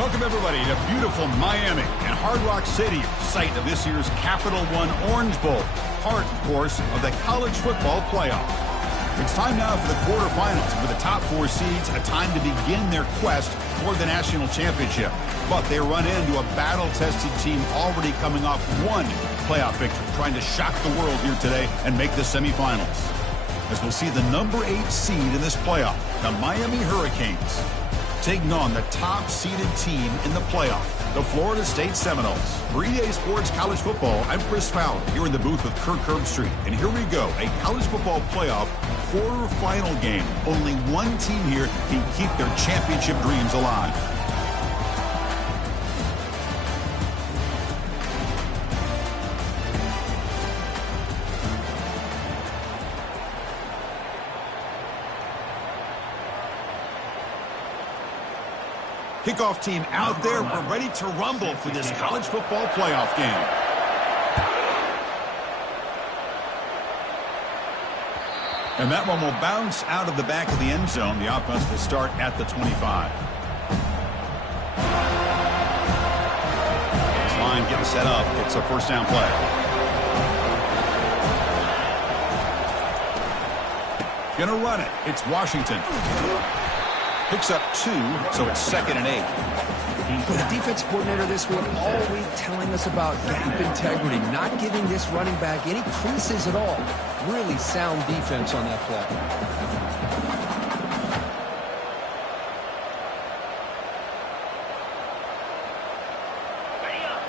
Welcome, everybody, to beautiful Miami and Hard Rock Stadium, site of this year's Capital One Orange Bowl, part, of course, of the college football playoff. It's time now for the quarterfinals, with the top 4 seeds a time to begin their quest for the national championship. But they run into a battle-tested team already coming off one playoff victory, trying to shock the world here today and make the semifinals. As we'll see the number 8 seed in this playoff, the Miami Hurricanes, taking on the top-seeded team in the playoff, the Florida State Seminoles. For EA Sports College Football, I'm Chris Fowler, here in the booth with Kirk Herbstreit. And here we go, a college football playoff quarterfinal game. Only one team here can keep their championship dreams alive. Kickoff team out there. We're ready to rumble for this college football playoff game. And that one will bounce out of the back of the end zone. The offense will start at the 25. This line getting set up. It's a first down play. Gonna run it. It's Washington. Picks up 2, so it's 2nd and 8. Well, the defense coordinator this week all week telling us about gap integrity, not giving this running back any creases at all. Really sound defense on that play.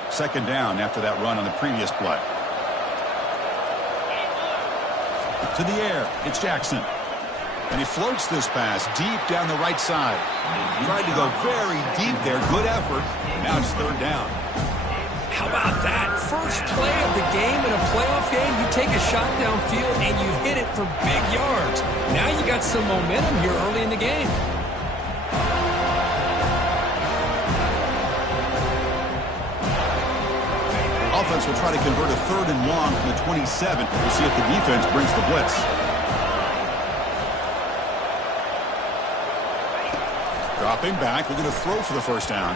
2nd down after that run on the previous play. To the air, it's Jackson. And he floats this pass deep down the right side. Tried to go very deep there. Good effort. Now it's 3rd down. How about that? First play of the game in a playoff game, you take a shot downfield and you hit it for big yards. Now you got some momentum here early in the game. Offense will try to convert a 3rd and long from the 27. We'll see if the defense brings the blitz. Dropping back, we're going to throw for the first down.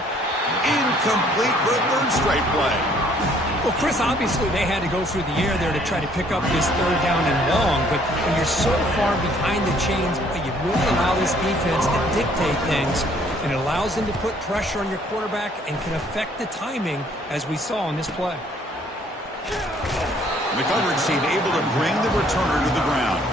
Incomplete for a 3rd straight play. Well, Chris, obviously they had to go through the air there to try to pick up this 3rd down and long, but when you're so far behind the chains, you really allow this defense to dictate things, and it allows them to put pressure on your quarterback and can affect the timing, as we saw on this play. The coverage team able to bring the returner to the ground.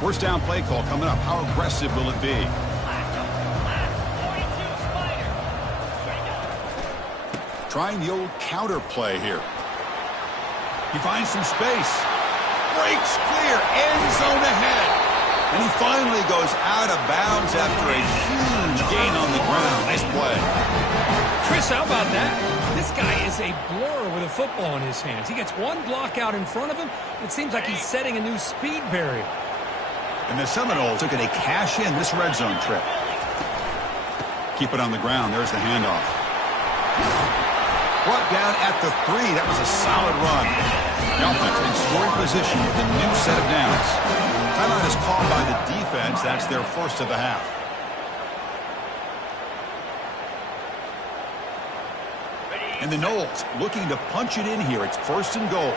First down play call coming up. How aggressive will it be? Trying the old counter play here. He finds some space. Breaks clear. End zone ahead. And he finally goes out of bounds after a huge gain on the ground. Nice play. Chris, how about that? This guy is a blur with a football in his hands. He gets one block out in front of him. It seems like he's setting a new speed barrier. And the Seminoles looking to cash in this red zone trip. Keep it on the ground. There's the handoff. Brought down at the 3. That was a solid run. The offense in scoring position with a new set of downs. Timeout is called by the defense. That's their first of the half. And the Noles looking to punch it in here. It's 1st and goal.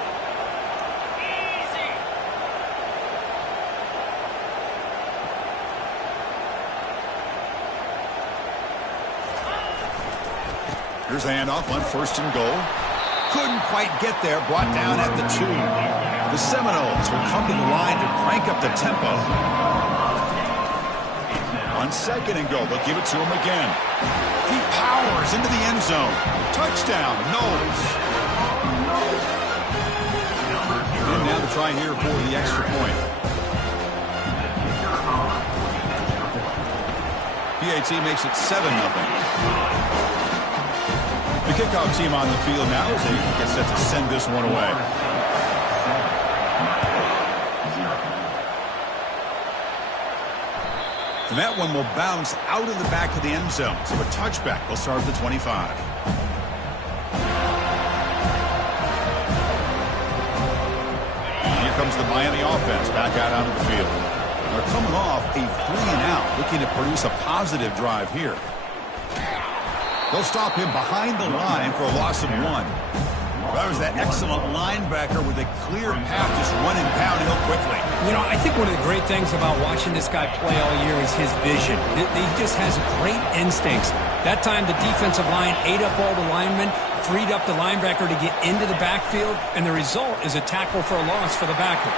Here's the handoff on 1st and goal. Couldn't quite get there. Brought down at the 2. The Seminoles will come to the line to crank up the tempo. On 2nd and goal, they'll give it to him again. He powers into the end zone. Touchdown, Knowles. And now to try here for the extra point. PAT makes it 7-0. The kickoff team on the field now as they get set to send this one away. And that one will bounce out of the back of the end zone. So a touchback will start at the 25. Here comes the Miami offense back out onto the field. They're coming off a 3-and-out, looking to produce a positive drive here. They'll stop him behind the line for a loss of 1. That was that excellent linebacker with a clear path just running downhill quickly. You know, I think one of the great things about watching this guy play all year is his vision. He just has great instincts. That time the defensive line ate up all the linemen, freed up the linebacker to get into the backfield, and the result is a tackle for a loss for the backer.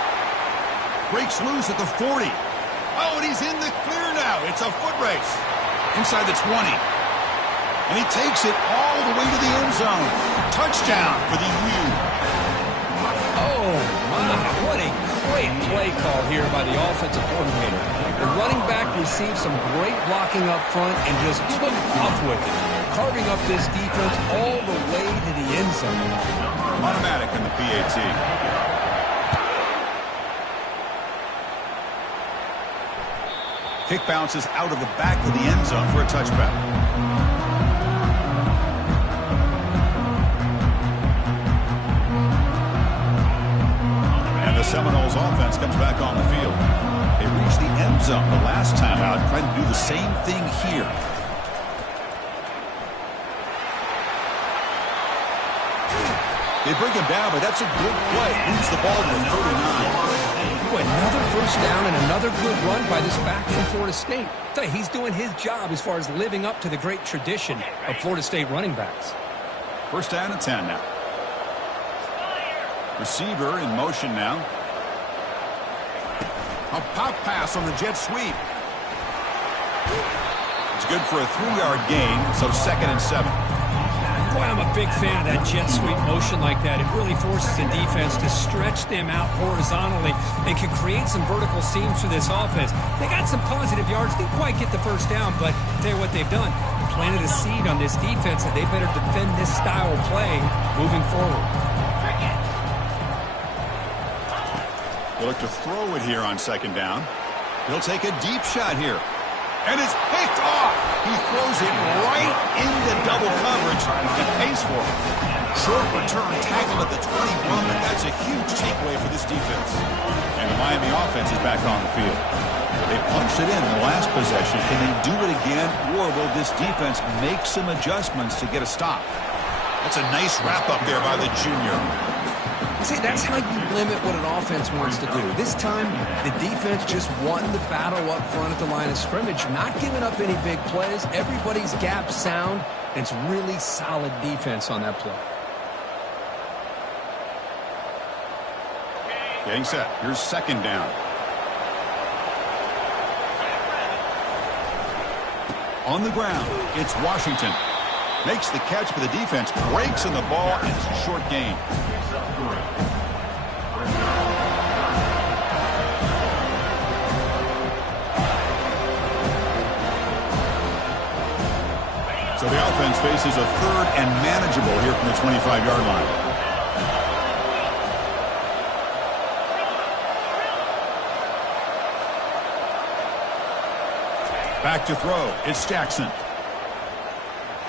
Breaks loose at the 40. Oh, and he's in the clear now. It's a foot race. Inside the 20. And he takes it all the way to the end zone. Touchdown for the U. Oh, my. What a great play call here by the offensive coordinator. The running back received some great blocking up front and just took off with it, carving up this defense all the way to the end zone. Automatic in the PAT. Kick bounces out of the back of the end zone for a touchback. Seminoles offense comes back on the field. They reached the end zone the last time out, trying to do the same thing here. They bring him down, but that's a good play. Moves the ball to the 39. Boy, another first down and another good run by this back from Florida State. He's doing his job as far as living up to the great tradition of Florida State running backs. First down and 10 now. Receiver in motion now. A pop pass on the jet sweep. It's good for a 3-yard gain, so 2nd and 7. Boy, I'm a big fan of that jet sweep motion like that. It really forces the defense to stretch them out horizontally and can create some vertical seams for this offense. They got some positive yards. Didn't quite get the first down, but I'll tell you what they've done. Planted a seed on this defense that they better defend this style of playing moving forward. They'll look to throw it here on 2nd down. He'll take a deep shot here. And it's picked off. He throws it right into double coverage and pays for it. Short return tackle at the 21, but that's a huge takeaway for this defense. And the Miami offense is back on the field. They punched it in the last possession. Can they do it again, or will this defense make some adjustments to get a stop? That's a nice wrap-up there by the junior. See, that's how you limit what an offense wants to do. This time, the defense just won the battle up front at the line of scrimmage, not giving up any big plays. Everybody's gap sound, and it's really solid defense on that play. Getting set. Here's 2nd down. On the ground, it's Washington. Makes the catch, but the defense breaks in the ball, and it's a short gain. So the offense faces a 3rd and manageable here from the 25-yard line. Back to throw. It's Jackson.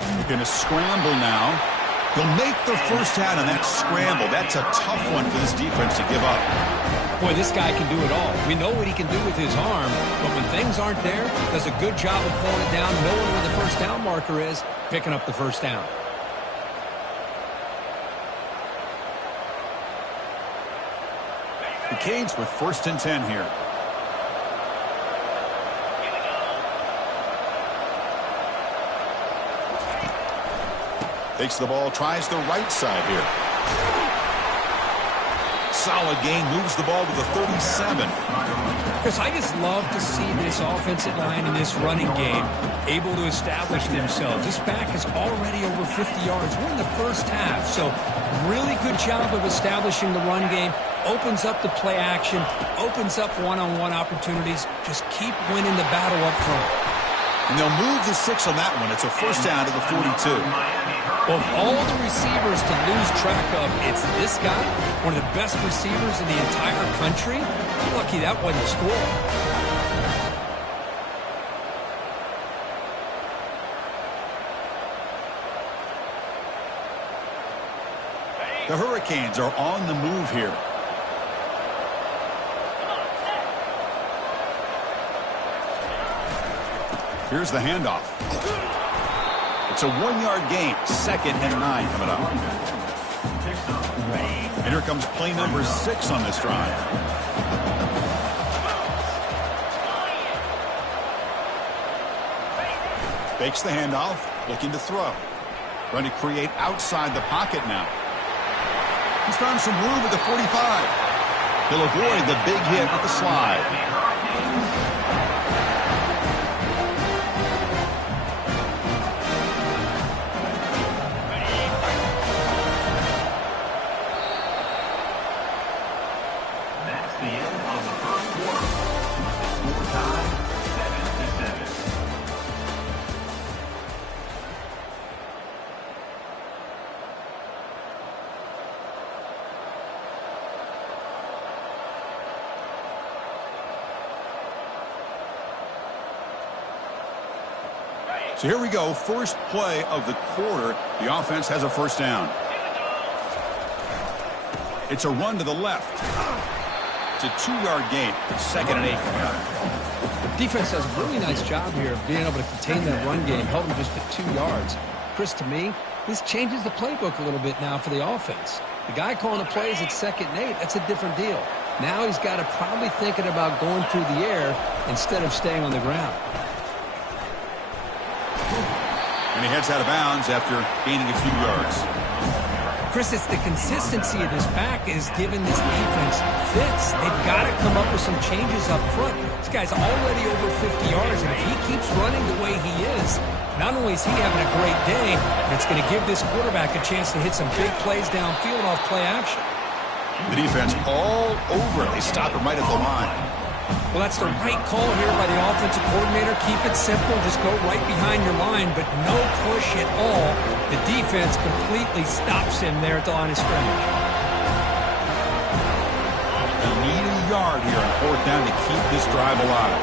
They're going to scramble now. He'll make the first down on that scramble. That's a tough one for this defense to give up. Boy, this guy can do it all. We know what he can do with his arm, but when things aren't there, does a good job of pulling it down, knowing where the first down marker is, picking up the first down. The Canes with 1st and 10 here. Takes the ball, tries the right side here. Solid gain, moves the ball to the 37. Chris, I just love to see this offensive line and this running game able to establish themselves. This back is already over 50 yards. We're in the first half, so really good job of establishing the run game. Opens up the play action, opens up one-on-one opportunities. Just keep winning the battle up front. And they'll move the 6 on that one. It's a first down to the 42. Of all the receivers to lose track of, it's this guy, one of the best receivers in the entire country. Lucky that wasn't a score. The Hurricanes are on the move here. Here's the handoff. It's a 1-yard gain. 2nd and 9 coming up. And here comes play number 6 on this drive. Fakes the handoff, looking to throw. Trying to create outside the pocket now. He's found some room at the 45. He'll avoid the big hit with the slide. So here we go, first play of the quarter. The offense has a first down. It's a run to the left. It's a 2-yard gain. 2nd and 8. Defense does a really nice job here of being able to contain that run game, held them just at 2 yards. Chris, to me, this changes the playbook a little bit now for the offense. The guy calling the plays at 2nd and 8, that's a different deal. Now he's got to probably thinking about going through the air instead of staying on the ground. And he heads out of bounds after gaining a few yards. Chris, it's the consistency of this back is giving this defense fits. They've got to come up with some changes up front. This guy's already over 50 yards, and if he keeps running the way he is, not only is he having a great day, but it's going to give this quarterback a chance to hit some big plays downfield off play action. The defense all over it. They stop him right at the line. Well, that's the right call here by the offensive coordinator. Keep it simple. Just go right behind your line, but no push at all. The defense completely stops him there at the line of scrimmage. They need a yard here on 4th down to keep this drive alive.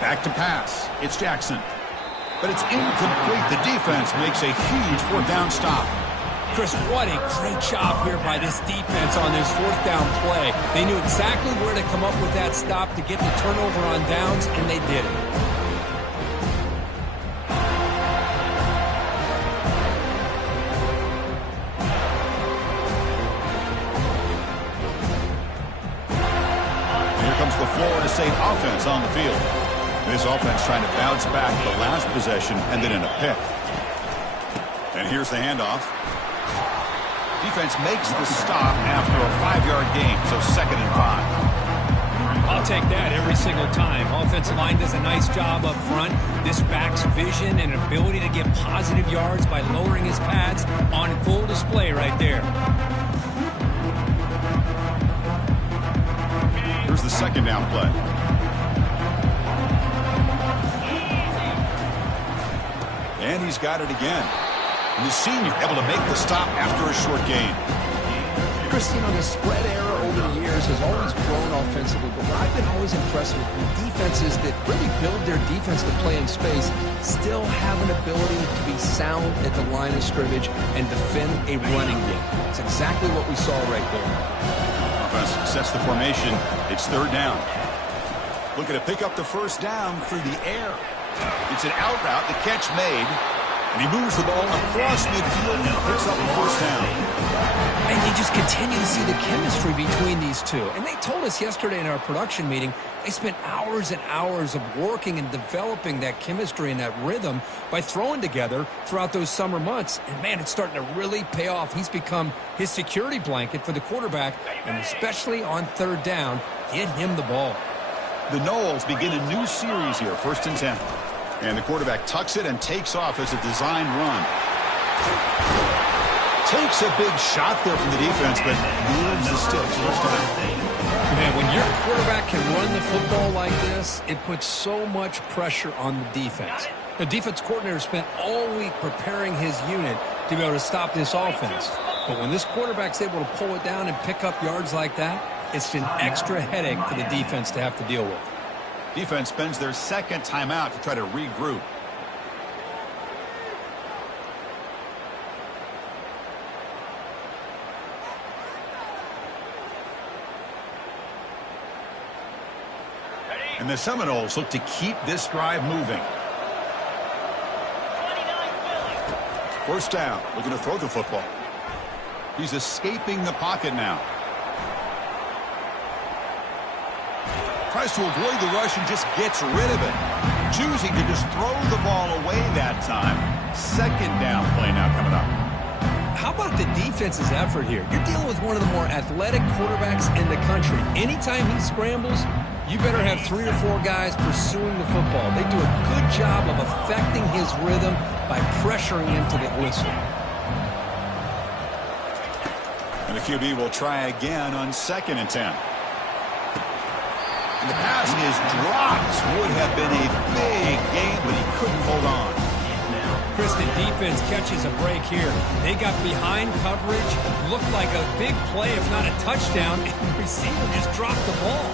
Back to pass. It's Jackson. But it's incomplete. The defense makes a huge 4th down stop. Chris, what a great job here by this defense on this 4th down play. They knew exactly where to come up with that stop to get the turnover on downs, and they did it. Here comes the Florida State offense on the field. This offense trying to bounce back the last possession and then in a pick. And here's the handoff. Defense makes the stop after a 5-yard gain, so 2nd and 5. I'll take that every single time. Offensive line does a nice job up front. This back's vision and ability to get positive yards by lowering his pads on full display right there. Here's the 2nd down play. And he's got it again. And the senior able to make the stop after a short gain. Christine, on the spread era over the years has always grown offensively, but what I've been always impressed with defenses that really build their defense to play in space still have an ability to be sound at the line of scrimmage and defend a running game. It's exactly what we saw right there. Offense sets the formation. It's 3rd down. Looking to pick up the first down through the air. It's an out route. The catch made. And he moves the ball across midfield and picks up the first down. And you just continue to see the chemistry between these two. And they told us yesterday in our production meeting, they spent hours and hours of working and developing that chemistry and that rhythm by throwing together throughout those summer months. And, man, it's starting to really pay off. He's become his security blanket for the quarterback, and especially on third down, get him the ball. The Noles begin a new series here, 1st and 10. And the quarterback tucks it and takes off as a designed run. Takes a big shot there from the defense, but moves the sticks. First down. Man, when your quarterback can run the football like this, it puts so much pressure on the defense. The defense coordinator spent all week preparing his unit to be able to stop this offense. But when this quarterback's able to pull it down and pick up yards like that, it's an extra headache for the defense to have to deal with. Defense spends their second timeout to try to regroup. And the Seminoles look to keep this drive moving. First down, looking to throw the football. He's escaping the pocket now. Tries to avoid the rush and just gets rid of it. Choosing to just throw the ball away that time. Second down play now coming up. How about the defense's effort here? You're dealing with one of the more athletic quarterbacks in the country. Anytime he scrambles, you better have 3 or 4 guys pursuing the football. They do a good job of affecting his rhythm by pressuring him to the whistle. And the QB will try again on 2nd and 10. And the pass is dropped. Would have been a big game, but he couldn't hold on. Chris, the defense catches a break here. They got behind coverage, looked like a big play, if not a touchdown, and the receiver just dropped the ball.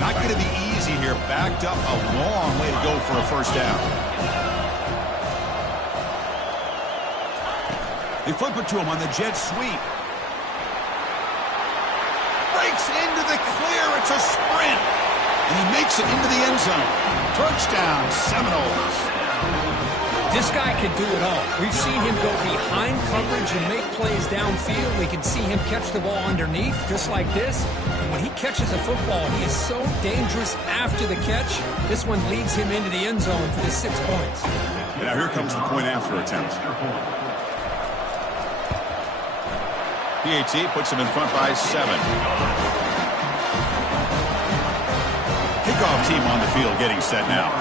Not going to be easy here. Backed up a long way to go for a first down. They flip it to him on the jet sweep. Breaks into the clear. It's a sprint. And he makes it into the end zone. Touchdown, Seminoles. This guy can do it all. We've seen him go behind coverage and make plays downfield. We can see him catch the ball underneath, just like this. And when he catches a football, he is so dangerous after the catch. This one leads him into the end zone for the 6 points. And now here comes the point after attempt. PAT puts him in front by 7. Kickoff team on the field getting set now.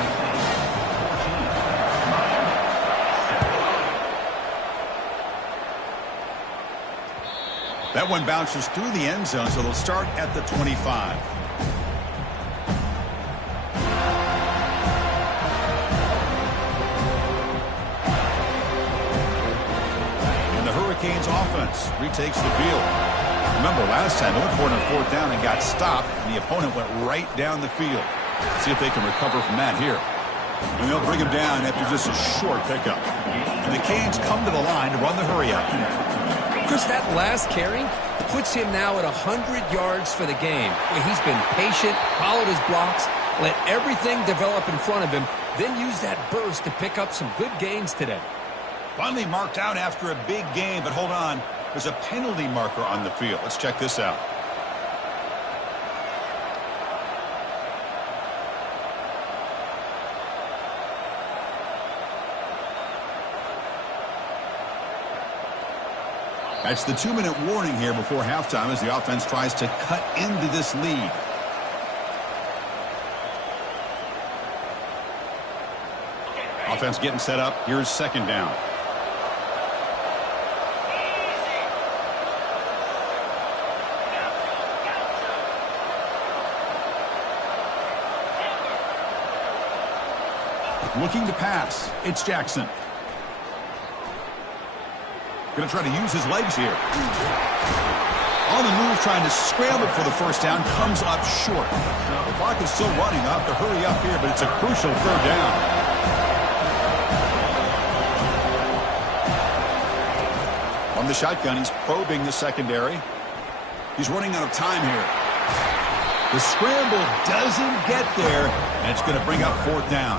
That one bounces through the end zone, so they'll start at the 25. And the Hurricanes offense retakes the field. Remember, last time they went for it on 4th down and got stopped, and the opponent went right down the field. Let's see if they can recover from that here. And they'll bring him down after just a short pickup. And the Canes come to the line to run the hurry-up. Chris, that last carry puts him now at 100 yards for the game. He's been patient, followed his blocks, let everything develop in front of him, then use that burst to pick up some good gains today. Finally marked out after a big game, but hold on. There's a penalty marker on the field. Let's check this out. That's the 2-minute warning here before halftime as the offense tries to cut into this lead. Offense getting set up. Here's 2nd down. Looking to pass. It's Jackson. Going to try to use his legs here. On the move, trying to scramble for the first down. Comes up short. The clock is still running. I'll have to hurry up here, but it's a crucial 3rd down. From the shotgun, he's probing the secondary. He's running out of time here. The scramble doesn't get there, and it's going to bring up fourth down.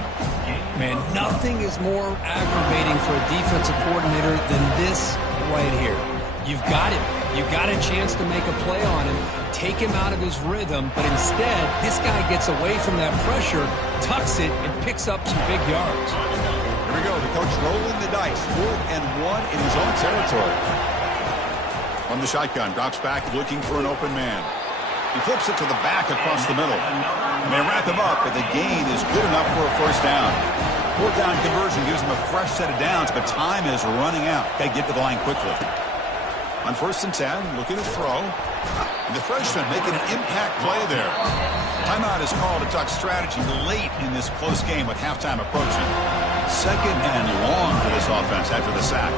Man, nothing is more aggravating for a defensive coordinator than this right here. You've got him. You've got a chance to make a play on him, take him out of his rhythm, but instead, this guy gets away from that pressure, tucks it, and picks up some big yards. Here we go. The coach rolling the dice. 4th and 1 in his own territory. From the shotgun, drops back looking for an open man. He flips it to the back across the middle. And they wrap him up, but the gain is good enough for a first down. 4th down conversion gives him a fresh set of downs, but time is running out. Got to get to the line quickly. On 1st and 10, looking to throw. And the freshman making an impact play there. Timeout is called to talk strategy late in this close game with halftime approaching. 2nd and long for this offense after the sack.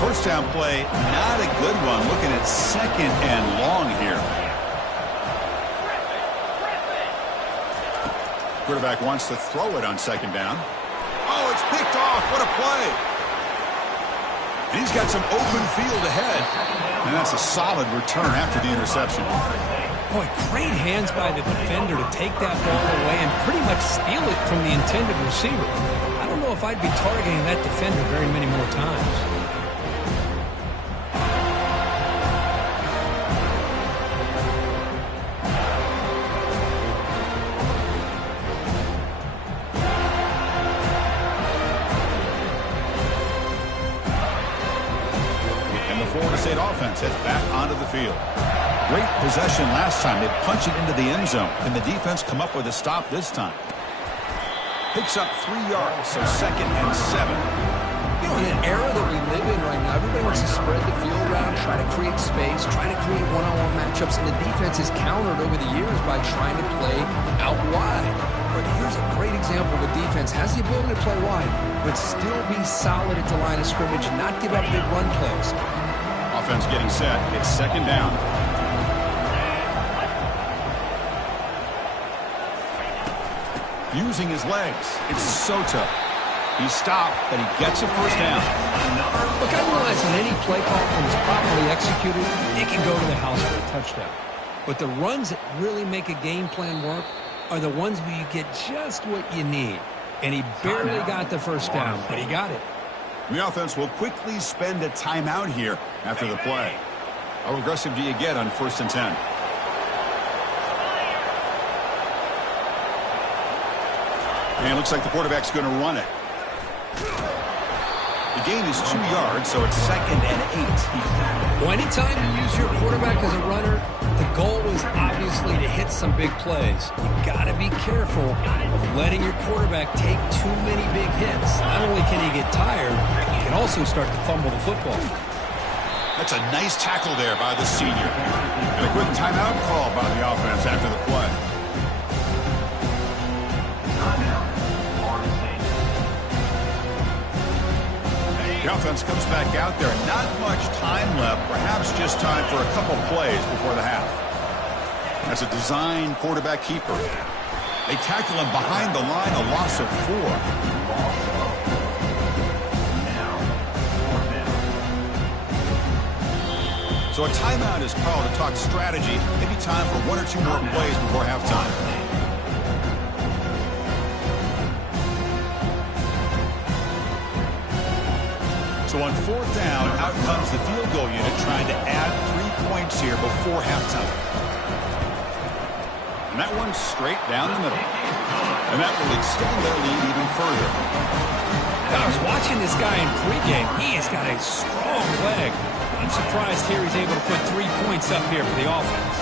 First down play, not a good one. Looking at 2nd and long here. Quarterback wants to throw it on 2nd down. Oh, it's picked off. What a play. And he's got some open field ahead. And that's a solid return after the interception. Boy, great hands by the defender to take that ball away and pretty much steal it from the intended receiver. I don't know if I'd be targeting that defender very many more times. State offense heads back onto the field. Great possession last time. They punch it into the end zone. Can the defense come up with a stop this time? Picks up 3 yards, so 2nd and 7. You know, in an era that we live in right now, everybody wants to spread the field around, try to create space, try to create one-on-one matchups, and the defense is countered over the years by trying to play out wide. But here's a great example of a defense has the ability to play wide, but still be solid at the line of scrimmage and not give up big run plays. Offense getting set. It's 2nd down. Using his legs. It's Soto. He stopped, but he gets a first down. Look, I realize when any play call is properly executed, it can go to the house for a touchdown. But the runs that really make a game plan work are the ones where you get just what you need. And he barely got the first down, but he got it. The offense will quickly spend a timeout here after the play. How aggressive do you get on 1st and 10? And it looks like the quarterback's going to run it. The gain is 2 yards, so it's 2nd and 8. Well, anytime you use your quarterback as a runner, the goal is obviously to hit some big plays. You got to be careful of letting your quarterback take too many big hits. Not only can he get tired, he can also start to fumble the football. That's a nice tackle there by the senior. And a quick timeout call by the offense after the play. The offense comes back out there. Not much time left. Perhaps just time for a couple plays before the half. That's a design quarterback keeper. They tackle him behind the line, a loss of 4. So a timeout is called to talk strategy. Maybe time for 1 or 2 more plays before halftime. So on 4th down, out comes the field goal unit trying to add 3 points here before halftime. And that one's straight down the middle. And that will extend their lead even further. I was watching this guy in pregame. He has got a strong leg. I'm surprised here he's able to put 3 points up here for the offense.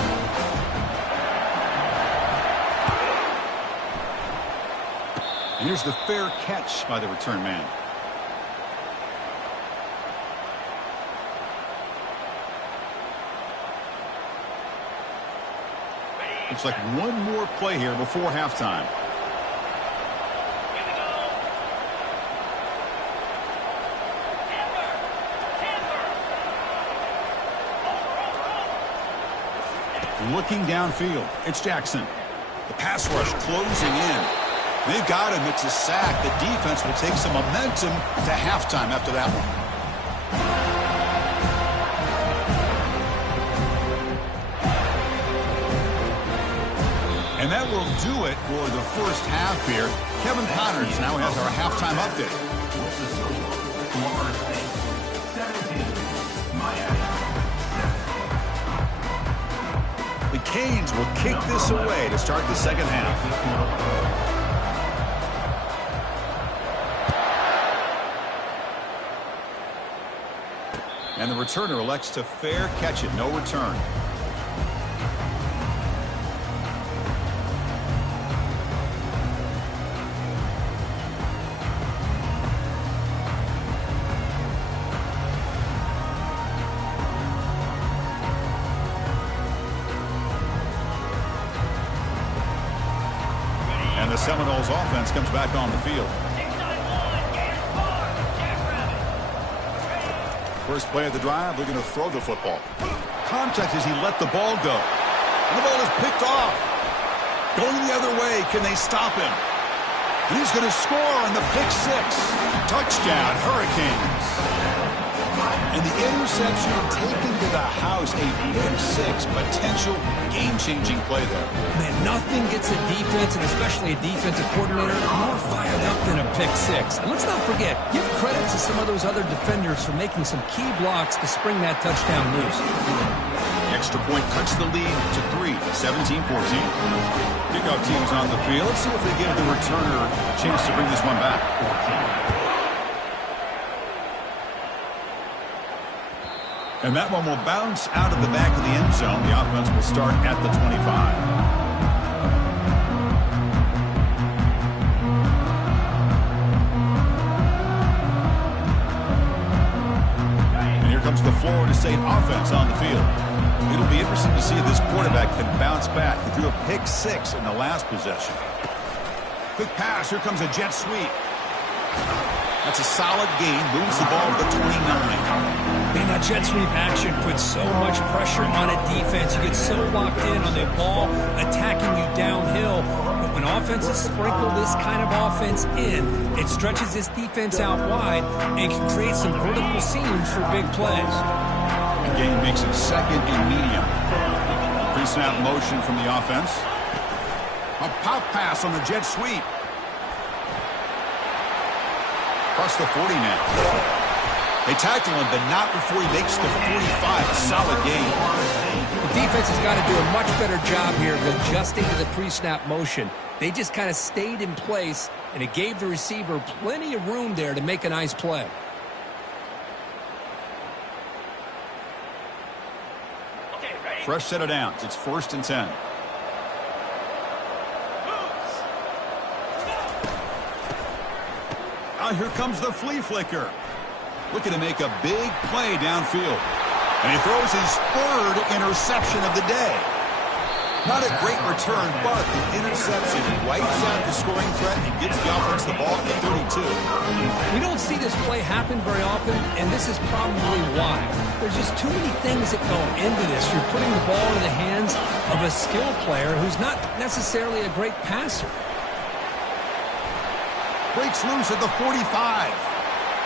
And here's the fair catch by the return man. Looks like one more play here before halftime. Looking downfield, it's Jackson. The pass rush closing in. They've got him. It's a sack. The defense will take some momentum to halftime after that one. And that will do it for the first half here. Kevin Connors now has our halftime update. The Canes will kick this away to start the second half. And the returner elects to fair catch it. No return. And the Seminoles offense comes back on the field. First play of the drive, they're going to throw the football. Contact as he let the ball go. And the ball is picked off. Going the other way, can they stop him? And he's going to score on the pick six. Touchdown, Hurricanes. And the interception taken to the house, a pick six, potential game-changing play there. Man, nothing gets a defense, and especially a defensive coordinator, more fired up than a pick six. And let's not forget, give credit to some of those other defenders for making some key blocks to spring that touchdown loose. The extra point cuts the lead to 3, 17-14. Kickoff team's on the field. Let's see if they give the returner a chance to bring this one back. And that one will bounce out of the back of the end zone. The offense will start at the 25. And here comes the Florida State offense on the field. It'll be interesting to see if this quarterback can bounce back. He threw a pick six in the last possession. Quick pass. Here comes a jet sweep. That's a solid gain. Moves the ball to the 29. Man, that jet sweep action puts so much pressure on a defense. You get so locked in on the ball attacking you downhill. But when offenses sprinkle this kind of offense in, it stretches this defense out wide and can create some vertical seams for big plays. The game makes it second and medium. Pre-snap motion from the offense. A pop pass on the jet sweep. Across the 40 now. They tackle him, but not before he makes the 45. A solid gain. The defense has got to do a much better job here of adjusting to the pre-snap motion. They just kind of stayed in place, and it gave the receiver plenty of room there to make a nice play. Fresh set of downs. It's 1st and 10. Here comes the flea flicker. Looking to make a big play downfield. And he throws his 3rd interception of the day. Not a great return, but the interception wipes out the scoring threat and gives the offense the ball at the 32. We don't see this play happen very often, and this is probably why. There's just too many things that go into this. You're putting the ball in the hands of a skilled player who's not necessarily a great passer. Breaks loose at the 45.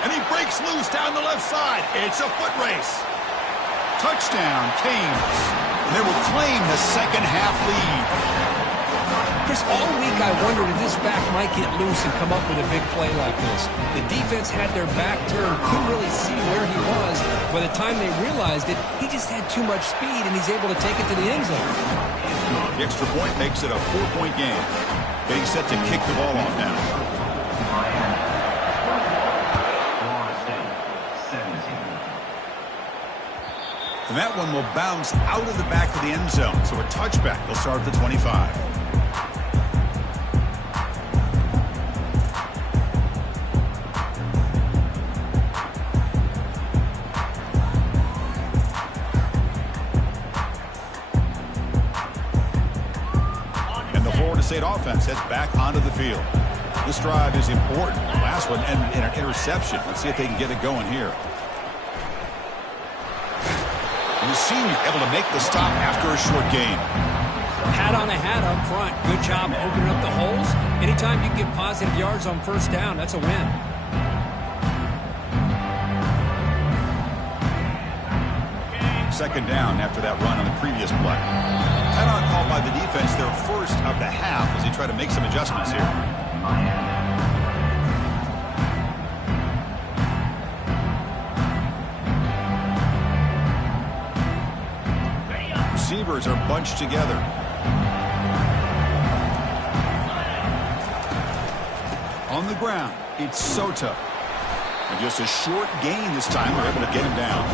And he breaks loose down the left side. It's a foot race. Touchdown, Canes. They will claim the second half lead. Chris, all week I wondered if this back might get loose and come up with a big play like this. The defense had their back turned, couldn't really see where he was. By the time they realized it, he just had too much speed, and he's able to take it to the end zone. The extra point makes it a 4-point game. Getting set to kick the ball off now. And that one will bounce out of the back of the end zone. So a touchback. They'll start at the 25. And the Florida State offense heads back onto the field. This drive is important. The last one ended in an interception. Let's see if they can get it going here. And the senior able to make the stop after a short gain. Hat on a hat up front. Good job opening up the holes. Anytime you get positive yards on first down, that's a win. Second down after that run on the previous play. Timeout called by the defense, their first of the half, as they try to make some adjustments here. Receivers are bunched together. On the ground, it's Sota. And just a short gain this time. They're able to get him down.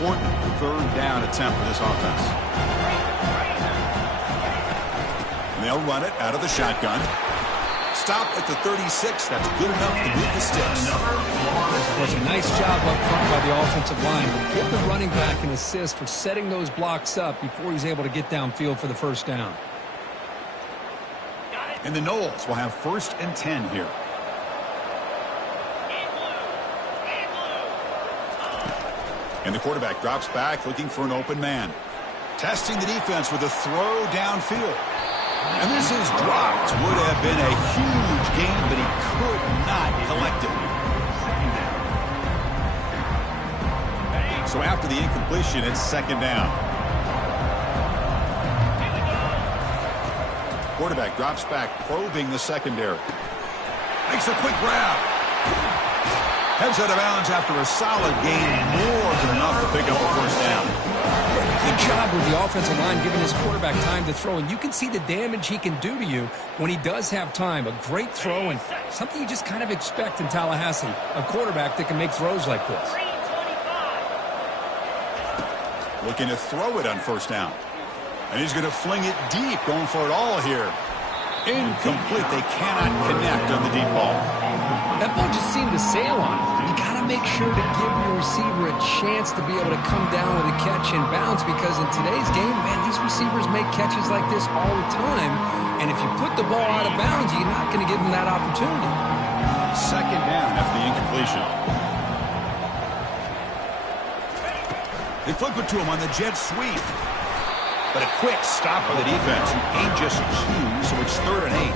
Important third down attempt for this offense. And they'll run it out of the shotgun. Stop at the 36. That's good enough to move the sticks. It was a nice job up front by the offensive line. Give the running back an assist for setting those blocks up before he's able to get downfield for the first down. And the Noles will have 1st and 10 here. And the quarterback drops back looking for an open man. Testing the defense with a throw downfield. And this is dropped. Would have been a huge gain, but he could not collect it. So after the incompletion, it's second down. Quarterback drops back, probing the secondary. Makes a quick grab. Heads out of bounds after a solid gain, more than enough to pick up a first down. Good job with the offensive line giving his quarterback time to throw, and you can see the damage he can do to you when he does have time. A great throw and something you just kind of expect in Tallahassee, a quarterback that can make throws like this. Looking to throw it on first down. And he's going to fling it deep, going for it all here. Incomplete. They cannot connect on the deep ball. That ball just seemed to sail on him. You got to make sure to give your receiver a chance to be able to come down with a catch and bounce, because in today's game, man, these receivers make catches like this all the time. And if you put the ball out of bounds, you're not going to give them that opportunity. Second down after the incompletion. They flip it to him on the jet sweep. But a quick stop by the defense. Gained just 2, so it's 3rd and 8.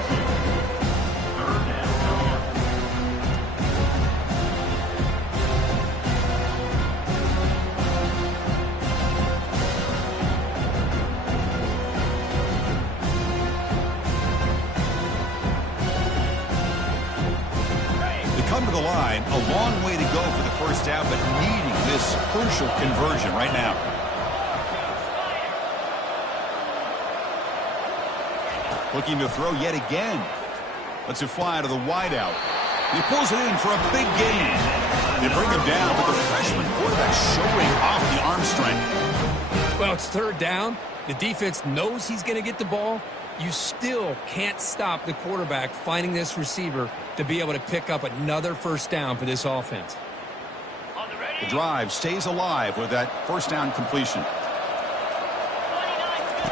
They come to the line, a long way to go for the first half, but needing this crucial conversion right now. Looking to throw yet again. Lets it fly to the wideout. He pulls it in for a big gain. They bring him down, but the freshman quarterback showing off the arm strength. Well, it's third down. The defense knows he's going to get the ball. You still can't stop the quarterback finding this receiver to be able to pick up another first down for this offense. The drive stays alive with that first down completion.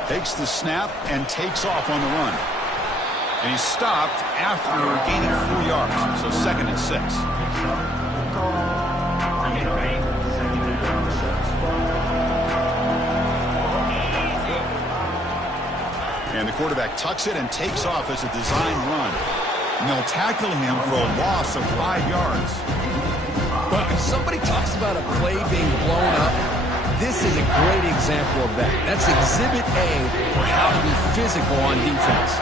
Takes the snap and takes off on the run. And he's stopped after gaining 4 yards. So 2nd and 6. And the quarterback tucks it and takes off as a design run. And they'll tackle him for a loss of 5 yards. Well, if somebody talks about a play being blown up, this is a great example of that. That's exhibit A for how to be physical on defense.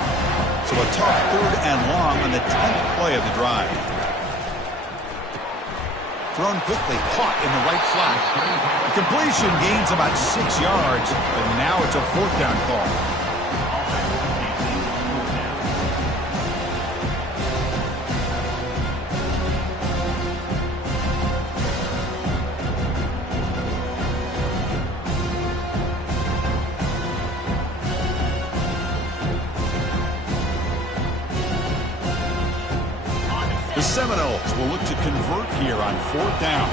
So a tough 3rd and long on the 10th play of the drive. Thrown quickly, caught in the right flat. The completion gains about 6 yards, and now it's a 4th down call. The Seminoles will look to convert here on 4th down.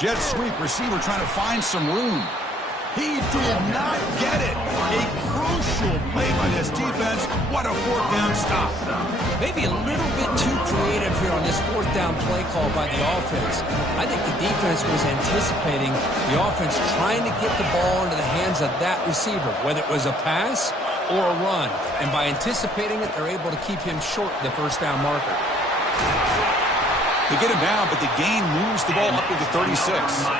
Jet sweep, receiver trying to find some room. He did not get it. A crucial play by this defense. What a 4th down stop. Maybe a little bit too creative here on this 4th down play call by the offense. I think the defense was anticipating the offense trying to get the ball into the hands of that receiver, whether it was a pass or a run. And by anticipating it, they're able to keep him short of the 1st down marker. They get him down, but the gain moves the ball up to the 36.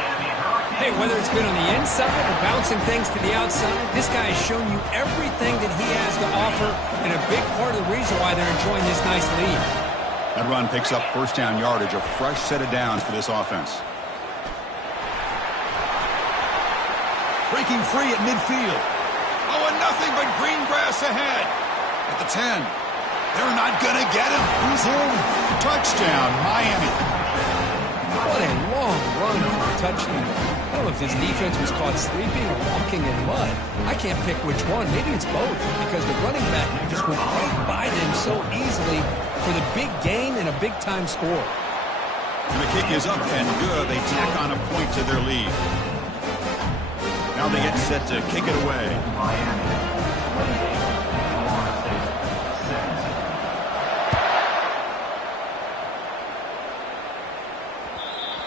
Hey, whether it's been on the inside or bouncing things to the outside, this guy has shown you everything that he has to offer, and a big part of the reason why they're enjoying this nice lead. That run picks up 1st down yardage, a fresh set of downs for this offense. Breaking free at midfield. Oh, and nothing but green grass ahead. At the 10. They're not going to get him. He's in. Touchdown, Miami. What a long run for a touchdown. I don't know if his defense was caught sleeping or walking in mud. I can't pick which one. Maybe it's both, because the running back just went right by them so easily for the big gain and a big-time score. And the kick is up and good. They tack on a point to their lead. Now they get set to kick it away.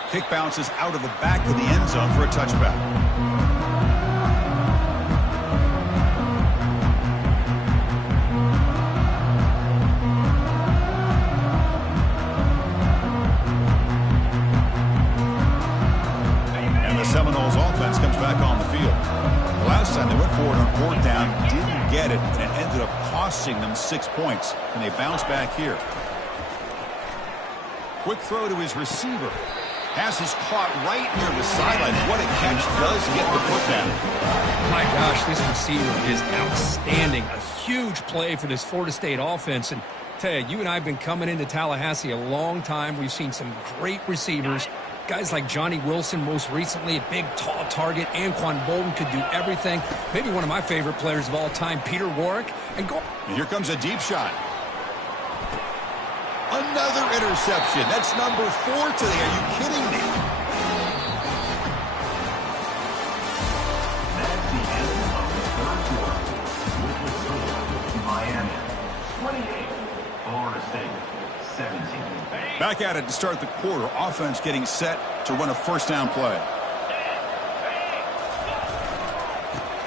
Kick bounces out of the back of the end zone for a touchback. And the Seminoles offense comes back on the field. The last time they went forward on 4th down, didn't get it, and it ended up costing them 6 points. And they bounce back here. Quick throw to his receiver. Pass is caught right near the sideline. What a catch, does get the foot down. My gosh, this receiver is outstanding. A huge play for this Florida State offense. And tell you and I have been coming into Tallahassee a long time. We've seen some great receivers. Guys like Johnny Wilson, most recently, a big, tall target. Anquan Bolden could do everything. Maybe one of my favorite players of all time, Peter Warwick. And here comes a deep shot. Another interception. That's number 4 today. Are you kidding me? That's the end of the 3rd quarter. With the score, Miami 28, Florida State 17. Back at it to start the quarter. Offense getting set to run a 1st down play.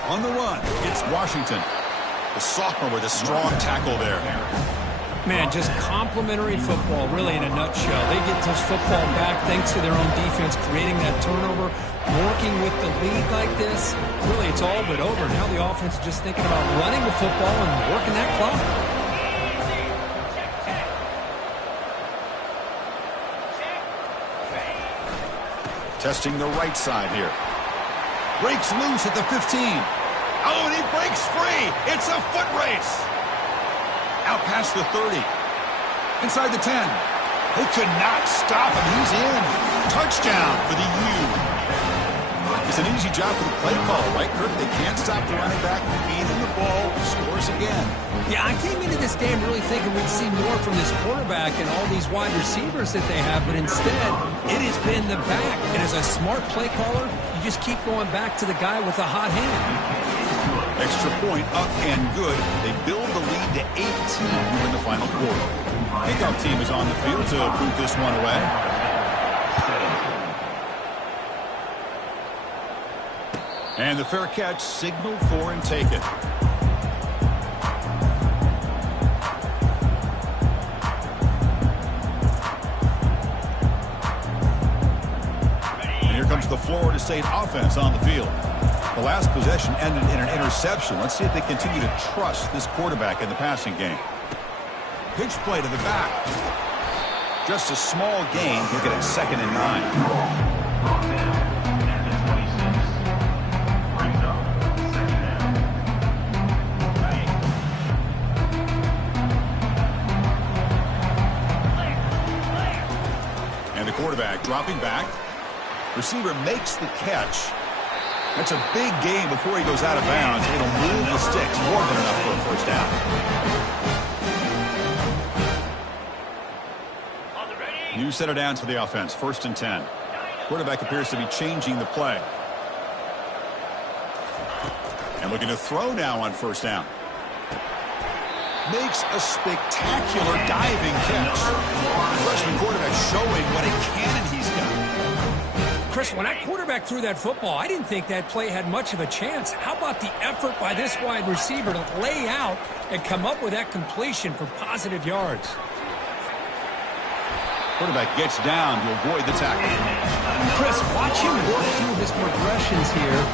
On the run, it's Washington. The sophomore with a strong tackle there. Man, just complimentary football, really, in a nutshell. They get this football back thanks to their own defense, creating that turnover, working with the lead like this. Really, it's all but over. Now the offense is just thinking about running the football and working that clock. Testing the right side here. Breaks loose at the 15. Oh, and he breaks free. It's a foot race. Out past the 30. Inside the 10. They could not stop him. He's in. Touchdown for the U. It's an easy job for the play call, right, Kirk? They can't stop the running back. Feeding the ball. Scores again. Yeah, I came into this game really thinking we'd see more from this quarterback and all these wide receivers that they have, but instead, it has been the back. And as a smart play caller, you just keep going back to the guy with a hot hand. Extra point up and good. They build the lead to 18 in the final quarter. Kickoff team is on the field to boot this one away. And the fair catch signaled for and taken. And here comes the Florida State offense on the field. The last possession ended in an interception. Let's see if they continue to trust this quarterback in the passing game. Pitch play to the back. Just a small gain. Looking at 2nd and 9. And the quarterback dropping back. Receiver makes the catch. That's a big gain before he goes out of bounds. It'll move the sticks, more than enough for a first down. New center down to the offense, 1st and 10. Quarterback appears to be changing the play. And looking to throw now on 1st down. Makes a spectacular diving catch. Freshman quarterback showing what a cannon he's got. Chris, when that quarterback threw that football, I didn't think that play had much of a chance. How about the effort by this wide receiver to lay out and come up with that completion for positive yards? Quarterback gets down to avoid the tackle. Chris, watch him work through his progressions here.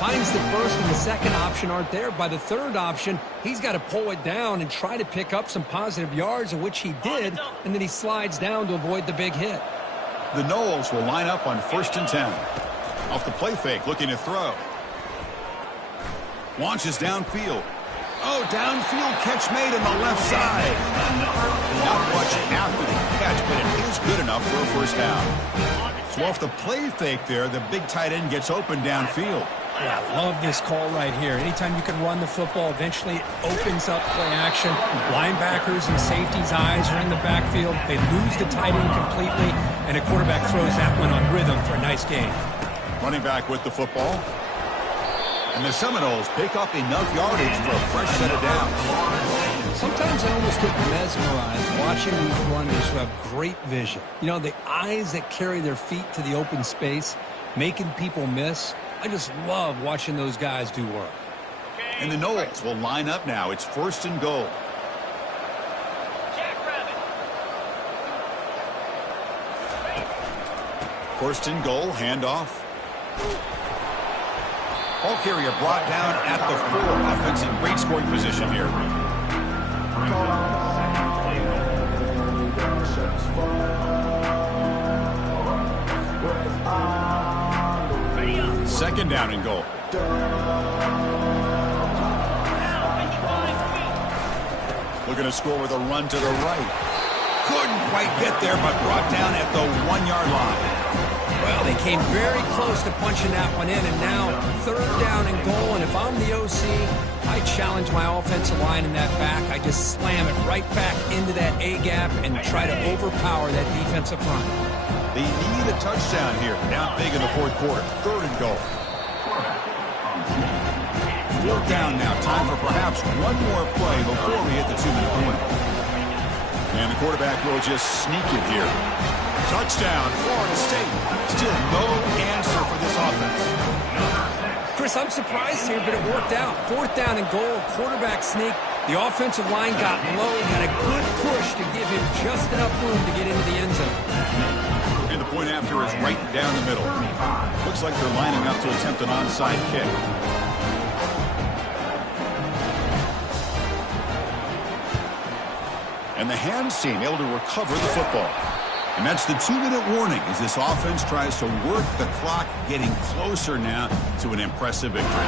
Finds the first and the second option aren't there. By the third option, he's got to pull it down and try to pick up some positive yards, of which he did, and then he slides down to avoid the big hit. The Noles will line up on 1st and 10. Off the play fake, looking to throw. Launches downfield. Oh, downfield catch made on the left side. Not much after the catch, but it is good enough for a first down. So off the play fake there, the big tight end gets open downfield. Yeah, I love this call right here. Anytime you can run the football, eventually it opens up play action. Linebackers and safeties' eyes are in the backfield. They lose the tight end completely, and a quarterback throws that one on rhythm for a nice gain. Running back with the football. And the Seminoles pick up enough yardage for a fresh set of downs. Sometimes I almost get mesmerized watching these runners who have great vision. You know, the eyes that carry their feet to the open space, making people miss. I just love watching those guys do work. And the Noles will line up now. It's 1st and goal. First and goal, handoff. Ball carrier brought down at the 4. Offense in great scoring position here. Second down and goal. Looking to score with a run to the right. Couldn't quite get there, but brought down at the 1-yard line. Well, they came very close to punching that one in, and now 3rd down and goal. And if I'm the OC, I challenge my offensive line in that back. I just slam it right back into that A-gap and try to overpower that defensive front. They need a touchdown here. Down big in the 4th quarter. 3rd and goal. 4th down now. Time for perhaps one more play before we hit the 2-minute warning. And the quarterback will just sneak it here. Touchdown, Florida State. Still no answer for this offense. Chris, I'm surprised here, but it worked out. 4th down and goal, quarterback sneak. The offensive line got low, got a good push to give him just enough room to get into the end zone. And the point after is right down the middle. Looks like they're lining up to attempt an onside kick. And the hands team able to recover the football. And that's the 2-minute warning as this offense tries to work the clock, getting closer now to an impressive victory.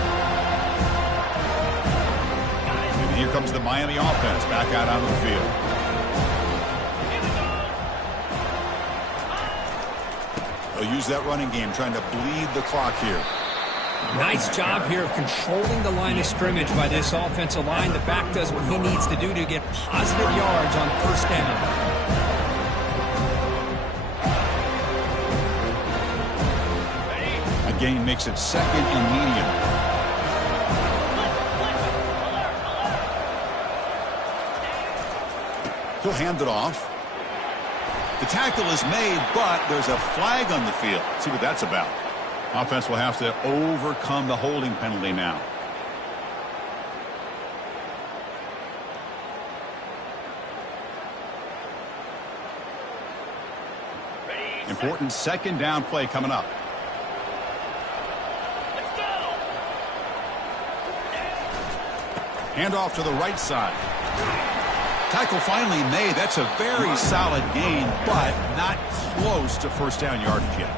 And here comes the Miami offense back out on the field. They'll use that running game, trying to bleed the clock here. Nice job here of controlling the line of scrimmage by this offensive line. The back does what he needs to do to get positive yards on 1st down. A gain makes it 2nd and medium. He'll hand it off. The tackle is made, but there's a flag on the field. Let's see what that's about. Offense will have to overcome the holding penalty now. Important 2nd down play coming up. Handoff to the right side. Tackle finally made. That's a very solid gain, but not close to 1st down yardage yet.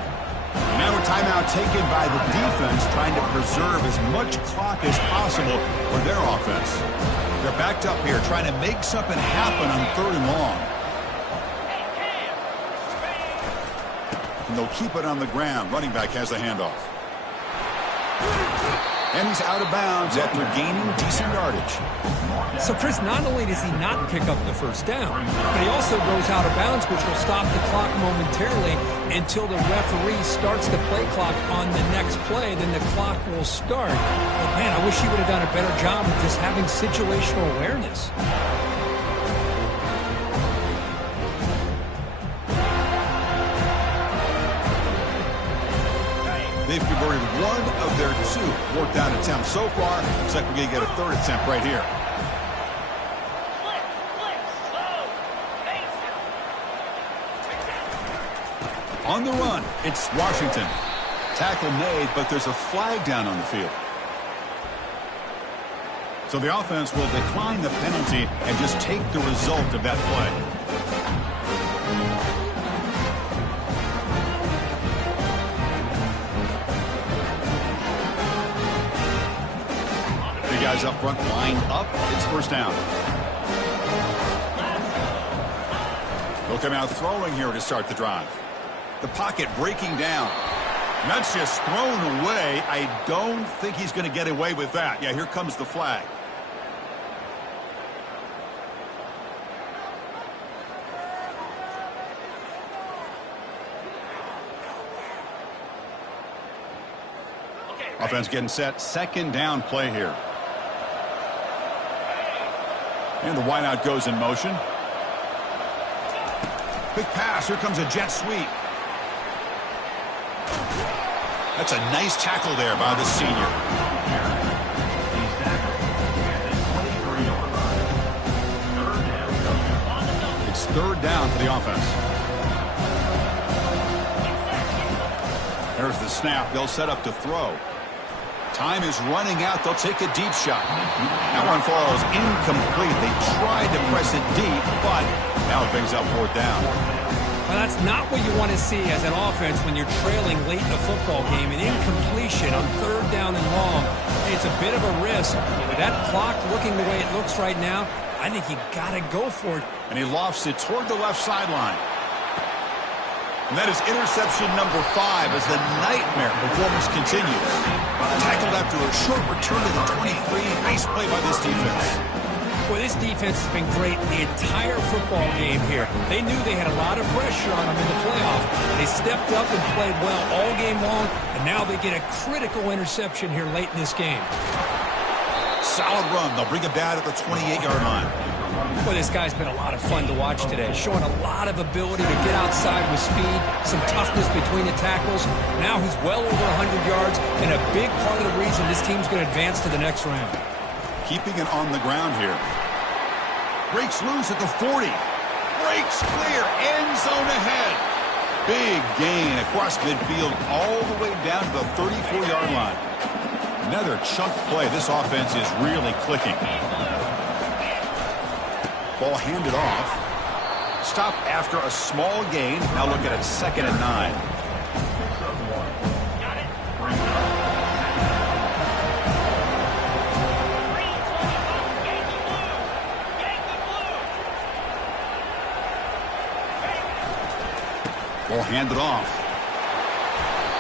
Now a timeout taken by the defense, trying to preserve as much clock as possible for their offense. They're backed up here, trying to make something happen on 3rd and long. And they'll keep it on the ground. Running back has the handoff. And he's out of bounds after gaining decent yardage. So, Chris, not only does he not pick up the first down, but he also goes out of bounds, which will stop the clock momentarily until the referee starts the play clock on the next play. Then the clock will start. But, man, I wish he would have done a better job of just having situational awareness. They've converted one of their 2 fourth down attempts so far. Looks like we're going to get a third attempt right here. On the run, it's Washington. Tackle made, but there's a flag down on the field. So the offense will decline the penalty and just take the result of that play. The guys up front lined up. It's first down. They'll come out throwing here to start the drive. The pocket breaking down. And that's just thrown away. I don't think he's going to get away with that. Yeah, here comes the flag. Offense getting set. Second down play here. And the wideout goes in motion. Big pass. Here comes a jet sweep. That's a nice tackle there by the senior. It's third down for the offense. There's the snap. They'll set up to throw. Time is running out. They'll take a deep shot. That one falls incomplete. They tried to press it deep, but now it brings up fourth down. Well, that's not what you want to see as an offense when you're trailing late in the football game. An incompletion on third down and long. It's a bit of a risk. With that clock looking the way it looks right now, I think you got to go for it. And he lofts it toward the left sideline. And that is interception number 5 as the nightmare performance continues. Tackled after a short return to the 23. Nice play by this defense. Well, this defense has been great the entire football game here. They knew they had a lot of pressure on them in the playoff. They stepped up and played well all game long, and now they get a critical interception here late in this game. Solid run. They'll bring him down at the 28-yard line. Well, this guy's been a lot of fun to watch today, showing a lot of ability to get outside with speed, some toughness between the tackles. Now he's well over 100 yards, and a big part of the reason this team's going to advance to the next round. Keeping it on the ground here. Breaks loose at the 40. Breaks clear. End zone ahead. Big gain across midfield all the way down to the 34-yard line. Another chunk play. This offense is really clicking. Ball handed off. Stop after a small gain. Now look at it, 2nd and 9. Ball handed off.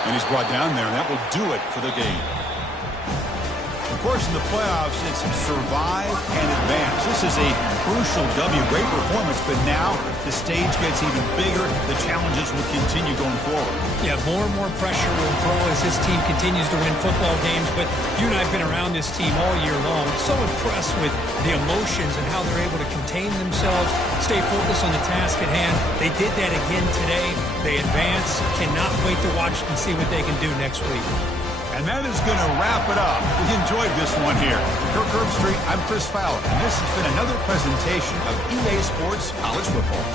And he's brought down there, and that will do it for the game. Of course, in the playoffs, it's survive and advance. This is a crucial W. Great performance, but now the stage gets even bigger. The challenges will continue going forward. Yeah, more and more pressure will grow as this team continues to win football games, but you and I have been around this team all year long. So impressed with the emotions and how they're able to contain themselves, stay focused on the task at hand. They did that again today. They advance. Cannot wait to watch and see what they can do next week. And that is going to wrap it up. We enjoyed this one here. Kirk Herbstreit, I'm Chris Fowler, and this has been another presentation of EA Sports College Football.